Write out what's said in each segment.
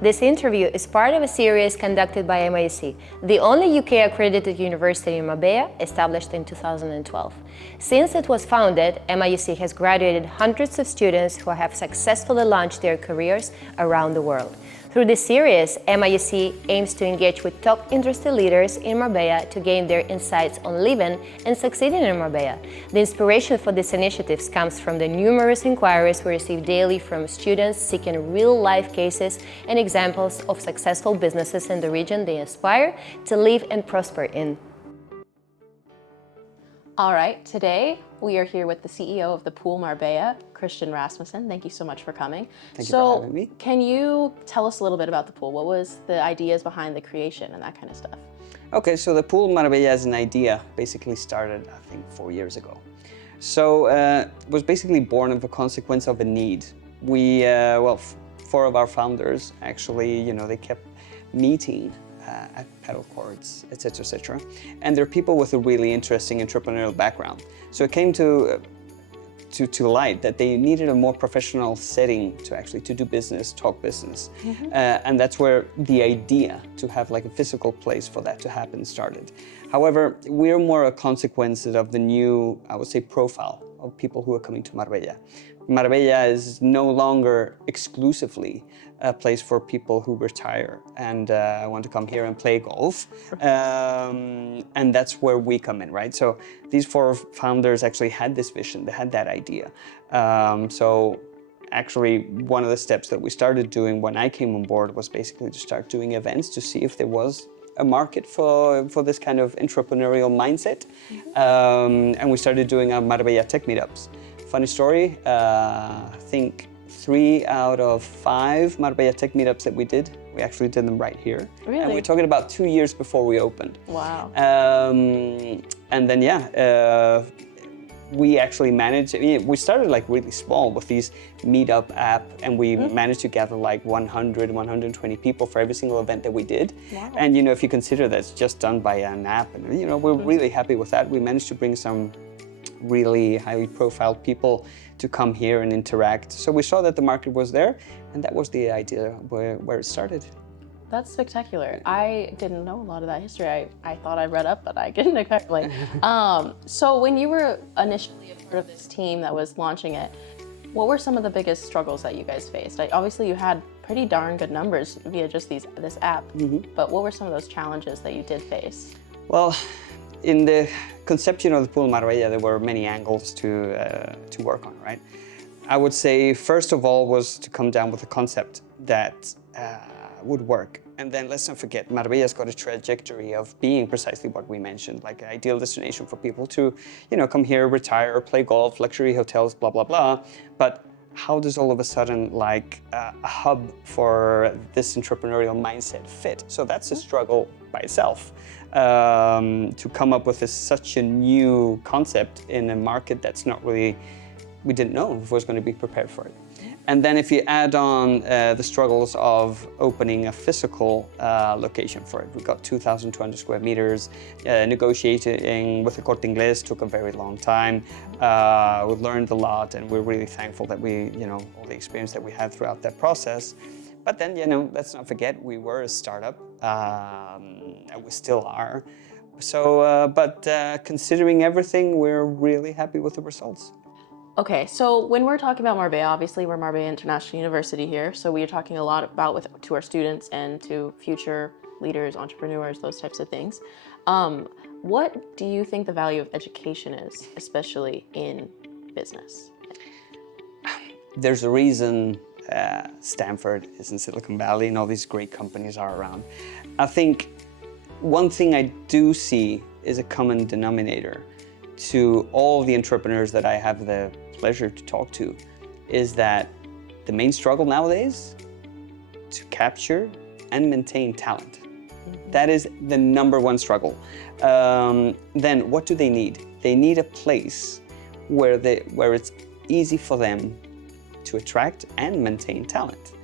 This interview is part of a series conducted by MIUC, the only UK-accredited university in Marbella, established in 2012. Since it was founded, MIUC has graduated hundreds of students who have successfully launched their careers around the world. Through this series, MIUC aims to engage with top industry leaders in Marbella to gain their insights on living and succeeding in Marbella. The inspiration for these initiatives comes from the numerous inquiries we receive daily from students seeking real-life cases and examples of successful businesses in the region they aspire to live and prosper in. All right, today we are here with the CEO of the Pool Marbella, Rasmusson. Thank you so much for coming. Thank you for having me. Can you tell us a little bit about the pool? What was the ideas behind the creation and that kind of stuff? Okay, so the Pool Marbella as an idea basically started, I think, 4 years ago. So it was basically born of a consequence of a need. We, four of our founders actually, they kept meeting at paddle courts, etc., etc. And they're people with a really interesting entrepreneurial background. So it came to light that they needed a more professional setting to do business, talk business. And that's where the idea to have like a physical place for that to happen started. However, we're more a consequence of the new, I would say, profile of people who are coming to Marbella. Marbella is no longer exclusively a place for people who retire and want to come here and play golf. And that's where we come in, right? So these four founders actually had this vision, they had that idea. So actually one of the steps that we started doing when I came on board was basically to start doing events to see if there was a market for this kind of entrepreneurial mindset. And we started doing our Marbella Tech Meetups. Funny story, I think 3 out of 5 Marbella Tech Meetups that we did, we actually did them right here. Really? And we're talking about 2 years before we opened. Wow. And then, we actually managed, we started like really small with these meetup app, and we managed to gather like 100, 120 people for every single event that we did. Wow. And if you consider that's just done by an app, and we're really happy with that. We managed to bring some really highly profiled people to come here and interact. So we saw that the market was there, and that was the idea where it started. That's spectacular. I didn't know a lot of that history. I thought I read up, but I didn't exactly. So when you were initially a part of this team that was launching it, what were some of the biggest struggles that you guys faced? Obviously you had pretty darn good numbers via just this app, but what were some of those challenges that you did face? Well, in the conception of the Pool Marbella, there were many angles to work on, right? I would say, first of all, was to come down with a concept that would work. And then let's not forget, Marbella's got a trajectory of being precisely what we mentioned, like an ideal destination for people to, come here, retire, play golf, luxury hotels, blah, blah, blah. But how does all of a sudden like a hub for this entrepreneurial mindset fit? So that's a struggle by itself. To come up with such a new concept in a market that's not really, we didn't know if it was going to be prepared for it. And then if you add on the struggles of opening a physical location for it, we got 2,200 square meters, negotiating with the Corte Inglés took a very long time. We learned a lot, and we're really thankful that we, all the experience that we had throughout that process. But then, let's not forget, we were a startup, and we still are. So, considering everything, we're really happy with the results. Okay, so when we're talking about Marbella, obviously we're Marbella International University here, so we are talking a lot about to our students and to future leaders, entrepreneurs, those types of things. What do you think the value of education is, especially in business? There's a reason Stanford is in Silicon Valley and all these great companies are around. I think one thing I do see is a common denominator to all the entrepreneurs that I have the pleasure to talk to is that the main struggle nowadays to capture and maintain talent. That is the #1 struggle. Then what do they need? They need a place where it's easy for them to attract and maintain talent.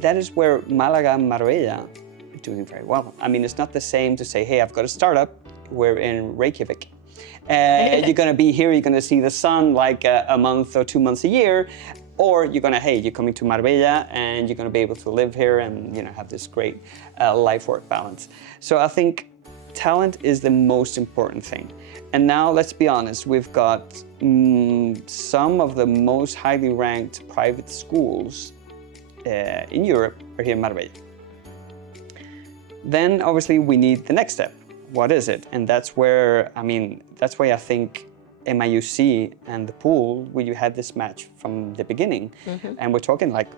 That is where Malaga and Marbella are doing very well. I mean, it's not the same to say, hey, I've got a startup, we're in Reykjavik. You're going to be here, you're going to see the sun like a month or 2 months a year, or you're coming to Marbella and you're gonna be able to live here and have this great life-work balance. So I think talent is the most important thing. And now let's be honest, we've got some of the most highly ranked private schools in Europe are here in Marbella. Then obviously we need the next step. What is it? And that's why I think MIUC and the pool, you had this match from the beginning, and we're talking like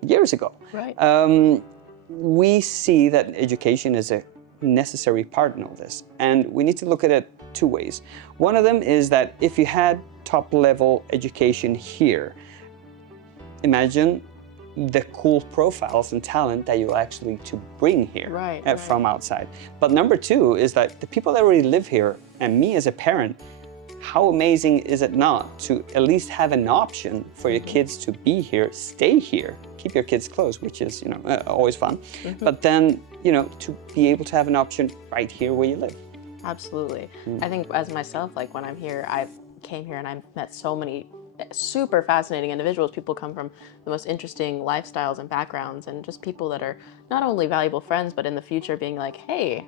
years ago. Right. We see that education is a necessary part in all this, and we need to look at it two ways. One of them is that if you had top-level education here, imagine the cool profiles and talent that you'll actually to bring here from outside. But number two is that the people that already live here, and me as a parent, how amazing is it not to at least have an option for your kids to be here, stay here, keep your kids close, which is always fun, but then to be able to have an option right here where you live. Absolutely. I think as myself, like when I'm here, I came here and I've met so many super fascinating individuals. People come from the most interesting lifestyles and backgrounds, and just people that are not only valuable friends, but in the future being like, hey,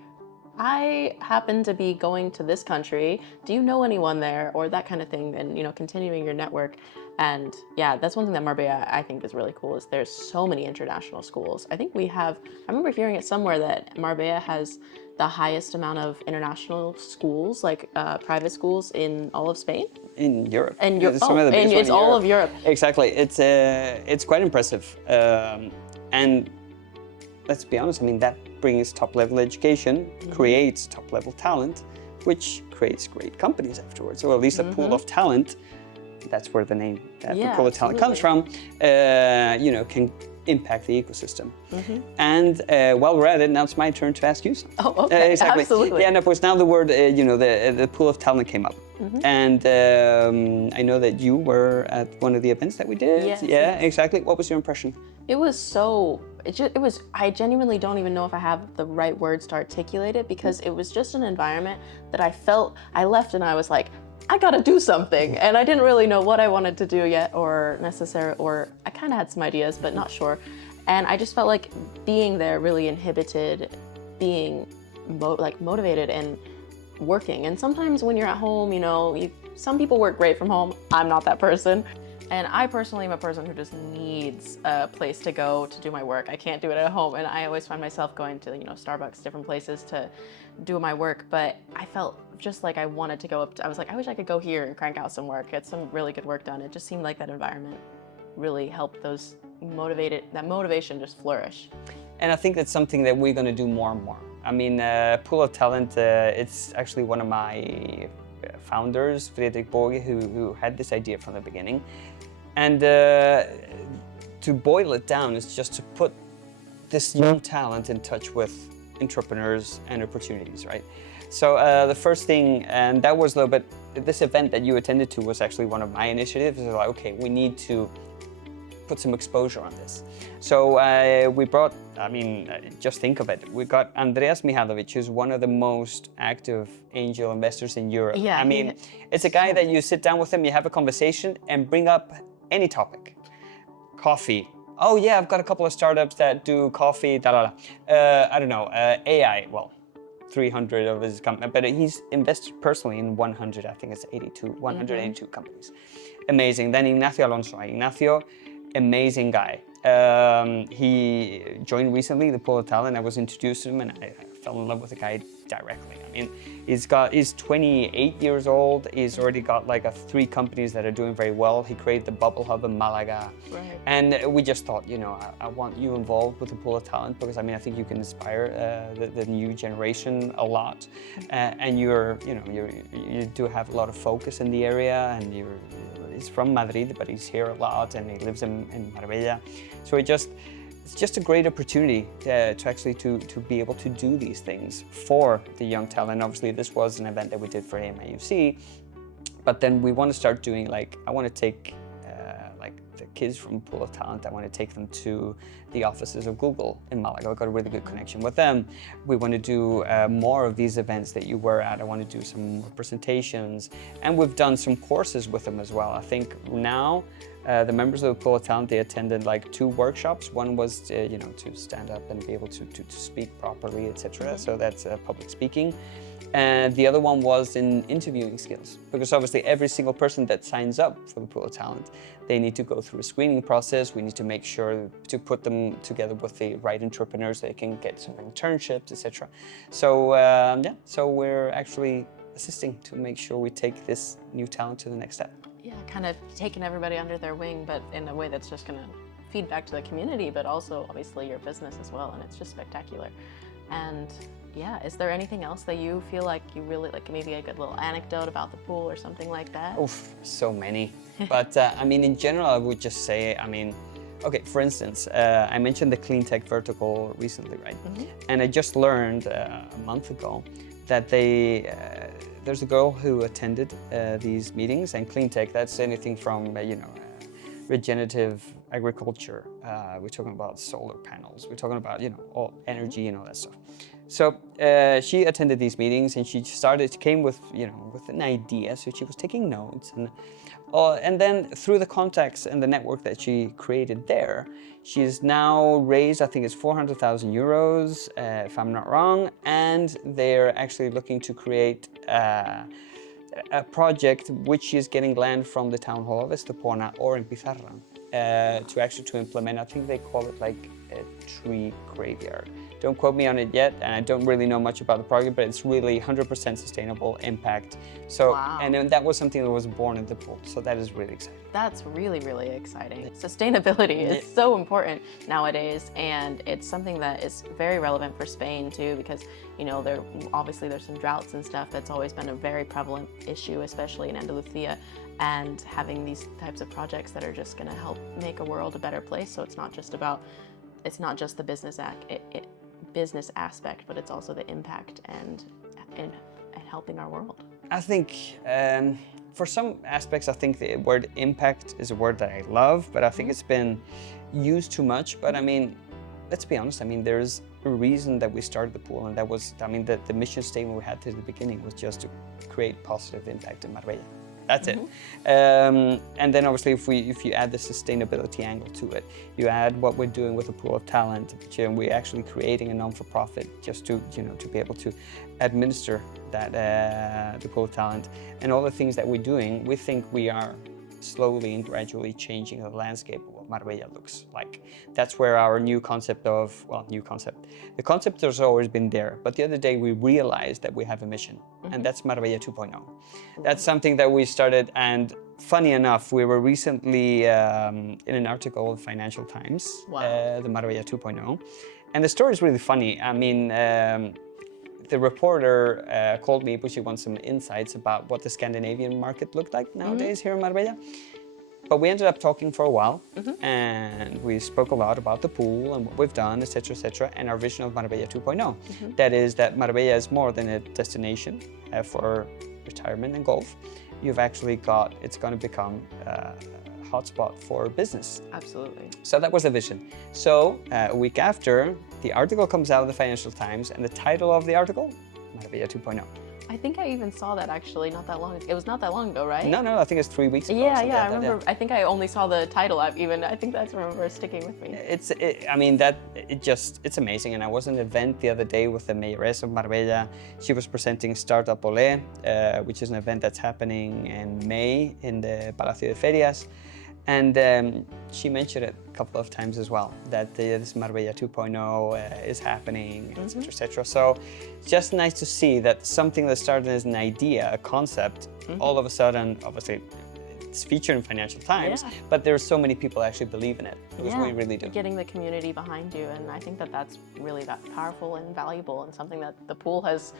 I happen to be going to this country. Do you know anyone there? Or that kind of thing, and continuing your network. And yeah, that's one thing that Marbella I think is really cool, is there's so many international schools. I think I remember hearing it somewhere that Marbella has the highest amount of international schools, like private schools in all of Spain? In Europe. And it's all of Europe. Exactly. It's quite impressive. And let's be honest, that brings top-level education, creates top-level talent, which creates great companies afterwards, or at least a pool of talent. That's where the name, the pool of talent comes from, can impact the ecosystem. And while we're at it, now it's my turn to ask you something. Oh, okay, exactly. absolutely. Yeah, no, because now the word, the pool of talent came up. And I know that you were at one of the events that we did. Yes. Yeah, exactly. What was your impression? It was I genuinely don't even know if I have the right words to articulate it, because it was just an environment that I left and I was like, I gotta do something. And I didn't really know what I wanted to do yet, or I kind of had some ideas, but not sure. And I just felt like being there really inhibited being motivated and working. And sometimes when you're at home, some people work great from home. I'm not that person. And I personally am a person who just needs a place to go to do my work. I can't do it at home. And I always find myself going to, Starbucks, different places to do my work. But I felt just like I wanted to go I was like, I wish I could go here and crank out some work, get some really good work done. It just seemed like that environment really helped that motivation just flourish. And I think that's something that we're going to do more and more. Pool of Talent, it's actually one of my founders, Fredrik Borge, who had this idea from the beginning. And to boil it down is just to put this young talent in touch with entrepreneurs and opportunities, right? So the first thing, and that was a little bit, this event that you attended to was actually one of my initiatives. It was like, okay, we need to put some exposure on this. So we brought, just think of it. We got Andreas Mihalovic, who's one of the most active angel investors in Europe. Yeah, it's a guy that you sit down with him, you have a conversation and bring up any topic. Coffee. Oh yeah, I've got a couple of startups that do coffee, AI, 300 of his companies, but he's invested personally in 100, I think it's 182 companies. Amazing. Then Ignacio Alonso. Ignacio, amazing guy. He joined recently the Pool of Talent. I was introduced to him and I fell in love with the guy directly. He's 28 years old. He's already got 3 companies that are doing very well. He created the Bubble Hub in Malaga. Right. And we just thought, I want you involved with the Pool of Talent because I think you can inspire the new generation a lot. And you do have a lot of focus in the area, and he's from Madrid, but he's here a lot and he lives in Marbella. So it's just a great opportunity to actually to be able to do these things for the young talent. Obviously, this was an event that we did for MIUC, but then we want to start doing I want to take the kids from Pool of Talent. I want to take them to the offices of Google in Malaga. I've got a really good connection with them. We want to do more of these events that you were at. I want to do some more presentations, and we've done some courses with them as well. I think now the members of the Pool of Talent, they attended like 2 workshops. One was to stand up and be able to speak properly, etc. So that's public speaking. And the other one was in interviewing skills, because obviously every single person that signs up for the Pool of Talent, they need to go through a screening process. We need to make sure to put them together with the right entrepreneurs so they can get some internships, etc. So so we're actually assisting to make sure we take this new talent to the next step. Yeah, kind of taking everybody under their wing, but in a way that's just going to feed back to the community, but also obviously your business as well, and it's just spectacular. And yeah, is there anything else that you feel like you really like, maybe a good little anecdote about the pool or something like that? Oof, so many. But I mean, in general, I would just say, I mean, okay, for instance, I mentioned the clean tech vertical recently, right? And I just learned a month ago that there's a girl who attended these meetings, and clean tech, that's anything from, regenerative agriculture. We're talking about solar panels. We're talking about, all energy and all that stuff. So she attended these meetings, and she came with, with an idea. So she was taking notes, and then through the contacts and the network that she created there, she's now raised, I think it's 400,000 euros, if I'm not wrong, and they're actually looking to create a project which is getting land from the town hall of Estepona or in Pizarra to implement. I think they call it like a tree graveyard. Don't quote me on it yet, and I don't really know much about the project, but it's really 100% sustainable impact. So, wow. And then that was something that was born in the pool, so that is really exciting. That's really, really exciting. Sustainability is so important nowadays, and it's something that is very relevant for Spain too, because there's some droughts and stuff. That's always been a very prevalent issue, especially in Andalusia, and having these types of projects that are just going to help make a world a better place. So it's not just the business aspect, but it's also the impact and helping our world. I think for some aspects, I think the word impact is a word that I love, but I think it's been used too much. But I mean, let's be honest, I mean, there's a reason that we started the pool, and that was, I mean, the mission statement we had at the beginning was just to create positive impact in Marbella. That's it. And then obviously if you add the sustainability angle to it, you add what we're doing with the Pool of Talent, and we're actually creating a non-for-profit just to be able to administer that the Pool of Talent, and all the things that we're doing, we think we are slowly and gradually changing the landscape of what Marbella looks like. That's where our the concept has always been there, but the other day we realized that we have a mission, and that's Marbella 2.0. That's something that we started, and funny enough, we were recently in an article in Financial Times, the Marbella 2.0, and the story is really funny. I mean, the reporter called me because she wants some insights about what the Scandinavian market looked like nowadays here in Marbella. But we ended up talking for a while, and we spoke a lot about the pool and what we've done, etc., and our vision of Marbella 2.0. That is that Marbella is more than a destination for retirement and golf. You've actually it's going to become a hotspot for business. Absolutely. So that was the vision. So a week after, the article comes out of the Financial Times, and the title of the article, Marbella 2.0. I think I even saw that actually not that long ago. It was not that long ago, right? No, I think it's 3 weeks ago. Yeah, I remember. I think I only saw the title. I think that's sticking with me. It's amazing. And I was at an event the other day with the mayoress of Marbella. She was presenting Startup Olé, which is an event that's happening in May in the Palacio de Ferias. And she mentioned it a couple of times as well, that this Marbella 2.0 is happening, etc. So it's just nice to see that something that started as an idea, a concept, all of a sudden, obviously, it's featured in Financial Times, but there are so many people that actually believe in it, because we really do. Getting the community behind you, and I think that's really powerful and valuable, and something that the pool has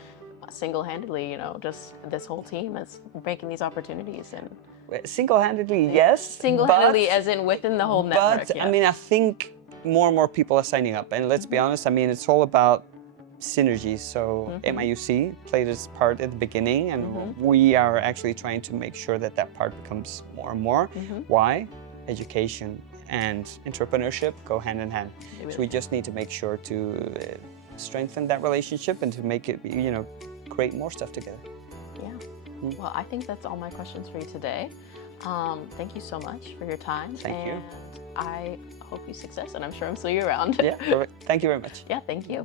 single-handedly, just this whole team is making these opportunities. And single-handedly, yes. Single-handedly, as in within the whole network. But I mean, I think more and more people are signing up, and let's be honest. I mean, it's all about synergy. So MIUC played its part at the beginning, and we are actually trying to make sure that part becomes more and more. Why? education and entrepreneurship go hand in hand. So we just need to make sure to strengthen that relationship and to make it, create more stuff together. Yeah. Well, I think that's all my questions for you today. Thank you so much for your time. Thank you. I hope you success, and I'm sure I'm seeing you around. Yeah, perfect. Thank you very much. Yeah, thank you.